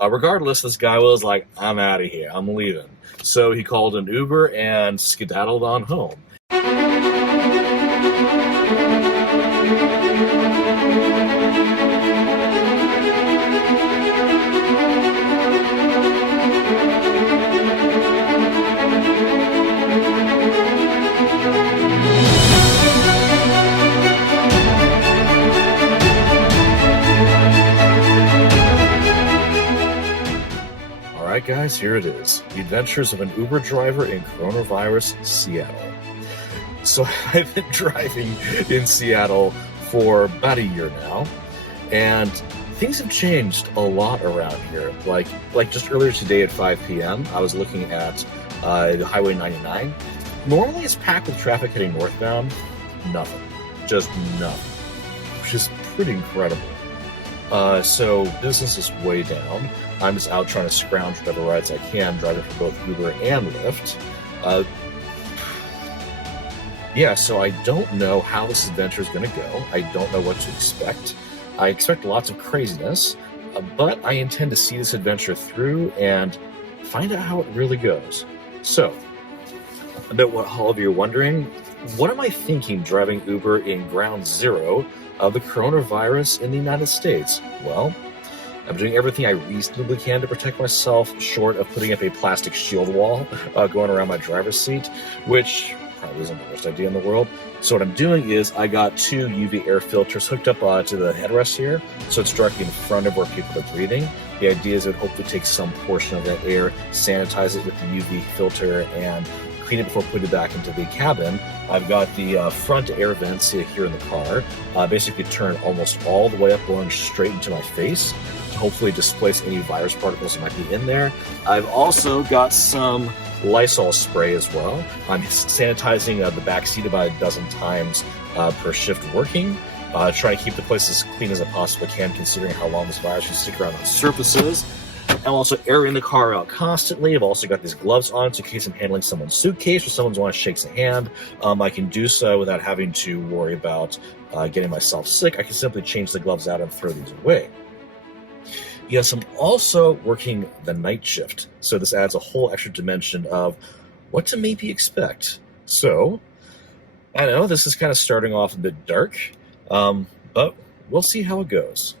Regardless, this guy was like, I'm out of here. I'm leaving. So he called an Uber and skedaddled on home. Alright guys, here it is. The adventures of an Uber driver in coronavirus Seattle. So I've been driving in Seattle for about a year now, and things have changed a lot around here. Like just earlier today at 5 p.m., I was looking at the Highway 99. Normally it's packed with traffic heading northbound. Nothing. Just nothing. Which is pretty incredible. So business is way down. I'm just out trying to scrounge whatever rides I can, driving for both Uber and Lyft. So I don't know how this adventure is going to go. I don't know what to expect. I expect lots of craziness, but I intend to see this adventure through and find out how it really goes. So, I bet what all of you are wondering, what am I thinking driving Uber in ground zero of the coronavirus in the United States? Well, I'm doing everything I reasonably can to protect myself, short of putting up a plastic shield wall going around my driver's seat, which probably isn't the worst idea in the world. So what I'm doing is I got two UV air filters hooked up to the headrest here, so it's directly in front of where people are breathing. The idea is it would hopefully take some portion of that air, sanitize it with the UV filter, and clean it before putting it back into the cabin. I've got the front air vents here in the car, basically turn almost all the way up, going straight into my face to hopefully displace any virus particles that might be in there. I've also got some Lysol spray as well. I'm sanitizing the back seat about a dozen times per shift working. Trying to keep the place as clean as I possibly can, considering how long this virus can stick around on surfaces. I'm also airing the car out constantly. I've also got these gloves on, so in case I'm handling someone's suitcase or someone wants to shake a hand, I can do so without having to worry about getting myself sick. I can simply change the gloves out and throw these away. Yes, I'm also working the night shift, so this adds a whole extra dimension of what to maybe expect. So, I know this is kind of starting off a bit dark, but we'll see how it goes.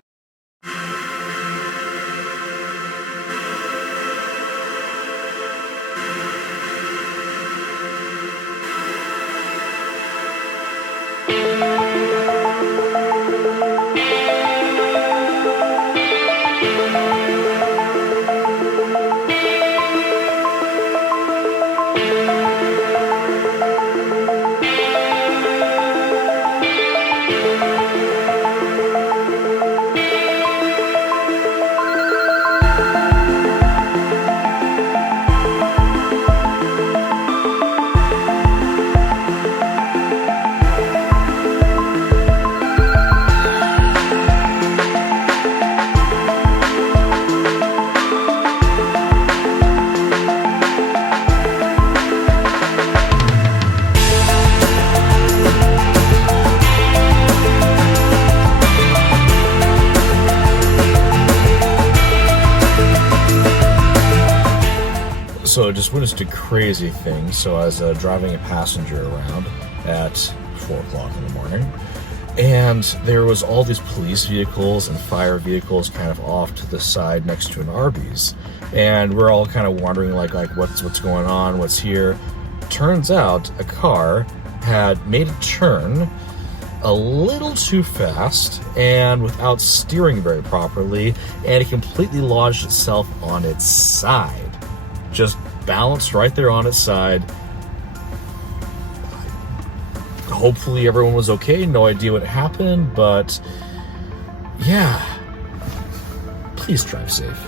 So just witnessed a crazy thing. So I was driving a passenger around at 4 o'clock in the morning, and there was all these police vehicles and fire vehicles kind of off to the side next to an Arby's, and we're all kind of wondering like what's going on, what's here. Turns out a car had made a turn a little too fast and without steering very properly, and it completely lodged itself on its side. Just balanced right there on its side. Hopefully everyone was okay, no idea what happened, but yeah, please drive safe.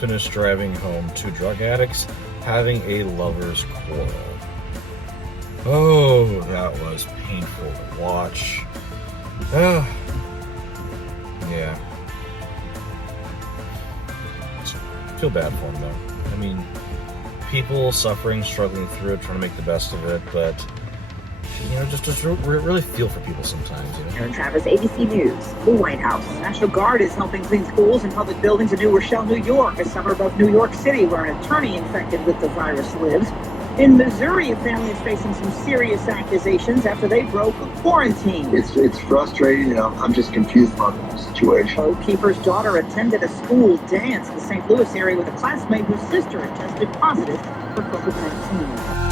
Finished driving home two drug addicts. having a lover's quarrel. Oh, that was painful to watch. Yeah. I feel bad for him, though. I mean, people suffering, struggling through it, trying to make the best of it, but just really feel for people sometimes. Aaron Travis, ABC News. The White House. National Guard is helping clean schools and public buildings in New Rochelle, New York, a suburb of New York City, where an attorney infected with the virus lives. In Missouri, a family is facing some serious accusations after they broke a quarantine. It's frustrating, I'm just confused about the whole situation. Code Keeper's daughter attended a school dance in the St. Louis area with a classmate whose sister had tested positive for COVID-19.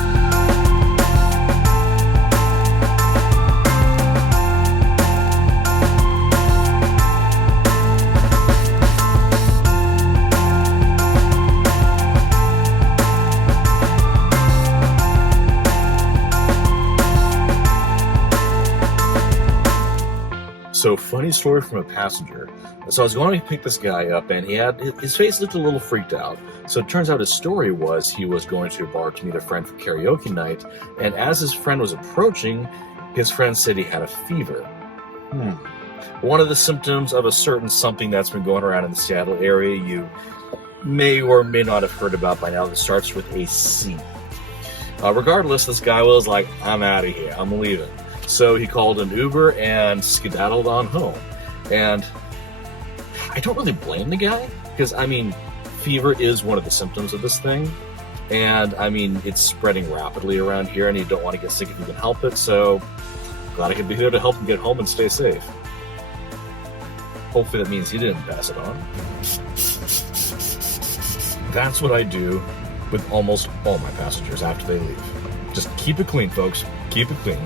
So, funny story from a passenger. So I was going to pick this guy up, and his face looked a little freaked out. So it turns out his story was he was going to a bar to meet a friend for karaoke night, and as his friend was approaching, his friend said he had a fever. One of the symptoms of a certain something that's been going around in the Seattle area you may or may not have heard about by now that starts with a C. Regardless, this guy was like, I'm out of here, I'm leaving. So he called an Uber and skedaddled on home. And I don't really blame the guy, because, fever is one of the symptoms of this thing. And, it's spreading rapidly around here, and you don't want to get sick if you can help it. So, glad I could be here to help him get home and stay safe. Hopefully that means he didn't pass it on. That's what I do with almost all my passengers after they leave. Just keep it clean, folks. Keep it clean.